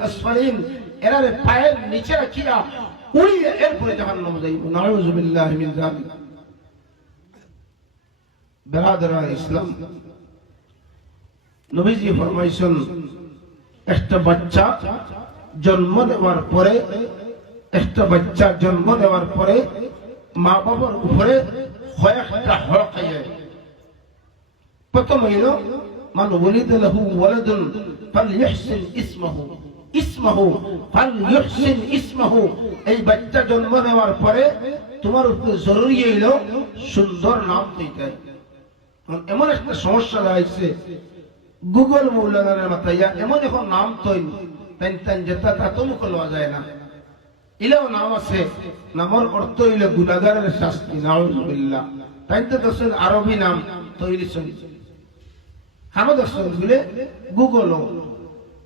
আসফালিন এরারে পায়ের নিচে রাখিয়া উড়িয়ে এরপরে জাহান্নাম যাইব নাউযু বিল্লাহি মিন ইসলাম নবীজি ফরমাইছেন একটা বাচ্চা জন্ম নেওয়ার পরে একটা বাচ্চা জন্ম নেওয়ার পরে মা বাবার উপরে কয়েকটা হক প্রথম হইল মান ওলিদ লাহু ওয়ালাদুন ফালইহসিন ইসমাহু এই বাচ্চা জন্ম নেওয়ার পরে তোমার উপরে জরুরি সুন্দর নাম দিতে। এমন একটা সমস্যা গুগল মৌলানার মাথায় এমন এখন নাম তৈন তাই যায় না। ইলেও নাম আছে হইলে শাস্তি আরবি নাম তৈরি গুগল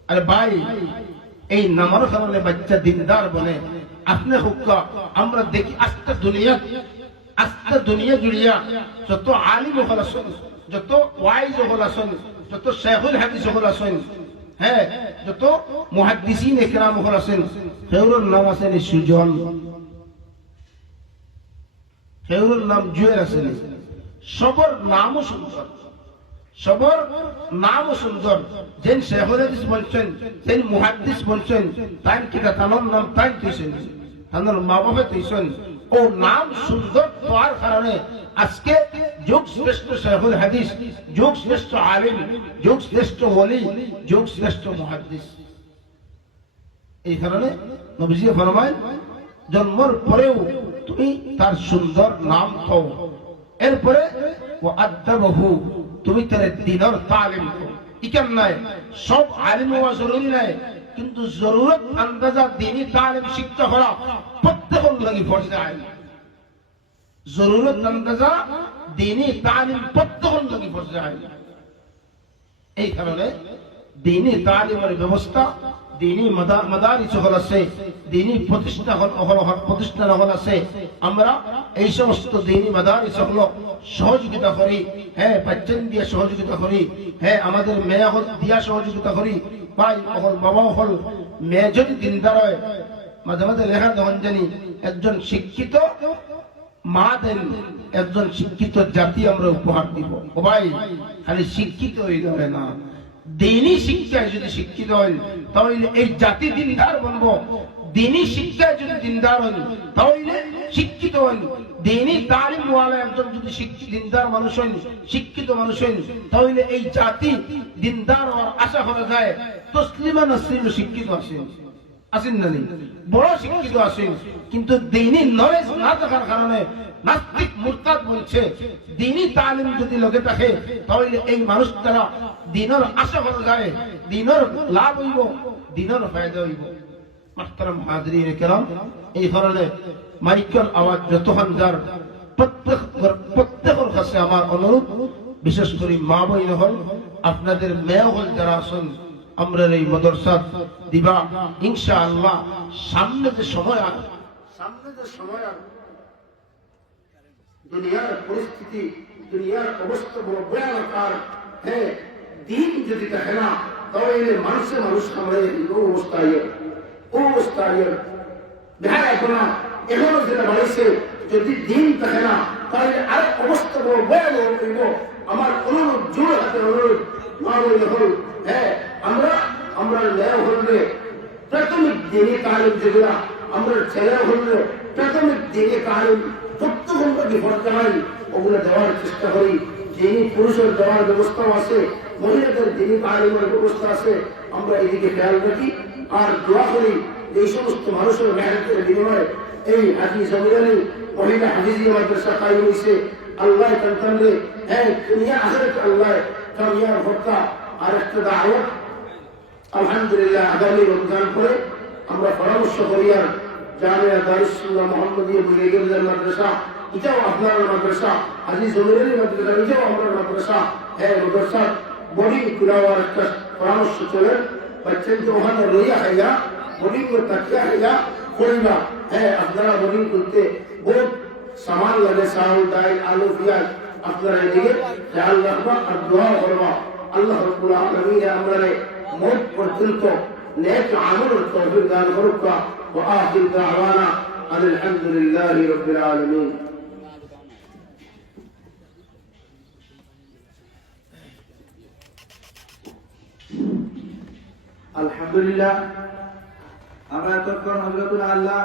আরে ভাই, এই নামার কারণে বাচ্চা দিনদার বনে আপনি হুক্কা, আমরা দেখি আস্তে দুনিয়া আস্তে দুনিয়া জুড়িয়া যত আলিম হল আসুন, যত ওয়াইজ হল আসুন, যত শেখুল হাদিস হল আসুন হ্যাঁ যত মুহাদ্দিসিন একরাম হল আছেন সেগুলোর নাম আছেন সুজন। সেগুলোর নাম জুয়েল আছেন সবর নামও সুন্দর সবর নামও সুন্দর। যেন হাদিস বলছেন, যেন মুহাদ্দিস বলছেন তাই কিটা তানোর নাম তাই তুইছেন। তানোর মা বাবা তুইছেন। ও নাম সুন্দর হওয়ার কারণে আজকে যুগ শ্রেষ্ঠ শেখুল হাদিস যুগ শ্রেষ্ঠ আলিম যুগ শ্রেষ্ঠ ওলি যুগ শ্রেষ্ঠ মুহাদ্দিস। এই কারণে নবীজি ফরমায়, জন্মর পরেও তুমি তার সুন্দর নাম কও এরপরে ও আদাবহু তুমি তাহলে দিনের তালিম ইকেন নাই? সব আলিম হওয়া জরুরি নাই। কিন্তু জরুরত আন্দাজা দিনই তালিম শিক্ষা করা প্রত্যেকের লাগি ফরজ আইন। জরুরত আন্দাজা দিনই তালিম প্রত্যেকের লাগি ফরজ আইন। এই কারণে দিনই তালিমের ব্যবস্থা দিনই মাদারি হল আছে দিনই প্রতিষ্ঠা প্রতিষ্ঠান হল আছে। আমরা এই সমস্ত দিনই মাদারি হল সহযোগিতা করি হ্যাঁ বাচ্চান দিয়ে সহযোগিতা করি হ্যাঁ আমাদের মেয়ে হল, দিয়া সহযোগিতা করি ভাই হল, বাবা হল, মেয়ে যদি দিনদার হয়, মাঝে মাঝে লেখা দেওয়ান জানি, একজন শিক্ষিত মা দেন, একজন শিক্ষিত জাতি আমরা উপহার দিব। ও ভাই, খালি শিক্ষিত হয়ে যাবে না। দিনই শিক্ষায় যদি শিক্ষিত হন তাহলে এই জাতি দিনদার বলব দিনই শিক্ষায় যদি দিনদার হন তাহলে শিক্ষিত হন দিনই তালিম ওয়ালা একজন যদি দিনদার মানুষ হন শিক্ষিত মানুষ হন তাহলে এই জাতি দিনদার হওয়ার আশা করা যায়। তসলিমা নসলিম শিক্ষিত আছেন আছেন না বড় শিক্ষিত আছেন কিন্তু দিনই নলেজ না থাকার কারণে নাস্তিক মুরতাদ বলছে দিনই তালিম যদি লোকে থাকে তাহলে এই মানুষ দিনের আশা যায় লাভ হইব ফায়দা হইব। হাজরিন কেরাম, এই কারণে মাইকেল আওয়াজ যতক্ষণ যার, প্রত্যেক প্রত্যেকের কাছে আমার অনুরোধ, বিশেষ করে মা বই হল আপনাদের মেয়ে হল যারা আছেন আমরা এই মদরসা দিবা। ইনশা আল্লাহ সামনে যে সময় আর সামনে যে সময় আর দুনিয়ার পরিস্থিতি, দুনিয়ার অবস্থা বড় ভয়ানকার হ্যাঁ দিন যদি থাকে না তাহলে মানুষে মানুষ কামড়ে ও অবস্থায় ও অবস্থায় দেখা এখন এখনও যেটা বাড়িছে যদি দিন থাকে না, তাহলে আর অবস্থা বড় হইব। আমার অনুরোধ, জোর হাতে অনুরোধ হ্যাঁ আমরা এদিকে খেয়াল এই সমস্ত মানুষের মেহনতের এই হাজি জমিদানি মহিলা হাজিজি মাদ্রাসা কায়ম হয়েছে আল্লাহ হ্যাঁ দুনিয়া আখেরাতে আল্লাহ কামিয়ার ভর্তা আর একটা দাওয়াত আলহামদুলিল্লাহ আগামী রমজান করে আমরা পরামর্শ করি আর জামিয়া দারুসুল্লাহ মোহাম্মদীয় বুলেগের মাদ্রাসা, এটাও আপনার মাদ্রাসা আজি জমিনের মাদ্রাসা, এটাও আমার মাদ্রাসা হ্যাঁ মাদ্রাসা বডি কুলাওয়ার একটা পরামর্শ চলে বাচ্চান তো ওখানে রইয়া খাইয়া করে তাকিয়া খাইয়া করিবা। হ্যাঁ আপনারা বোর্ডিং করতে বহুত সামান লাগে, চাউল, ডাল, আলু, পেঁয়াজ আপনারা এদিকে খেয়াল রাখবা আর দোয়া করবা আল্লাহ রব্বুল আলমিনে আমরা মোট পর্যন্ত নেক আমলের তৌফিক দান করুক وآخر دعوانا أن الحمد لله رب العالمين আলহামদুলিল্লাহ আমরা এতক্ষণ হজরতুল আল্লাহ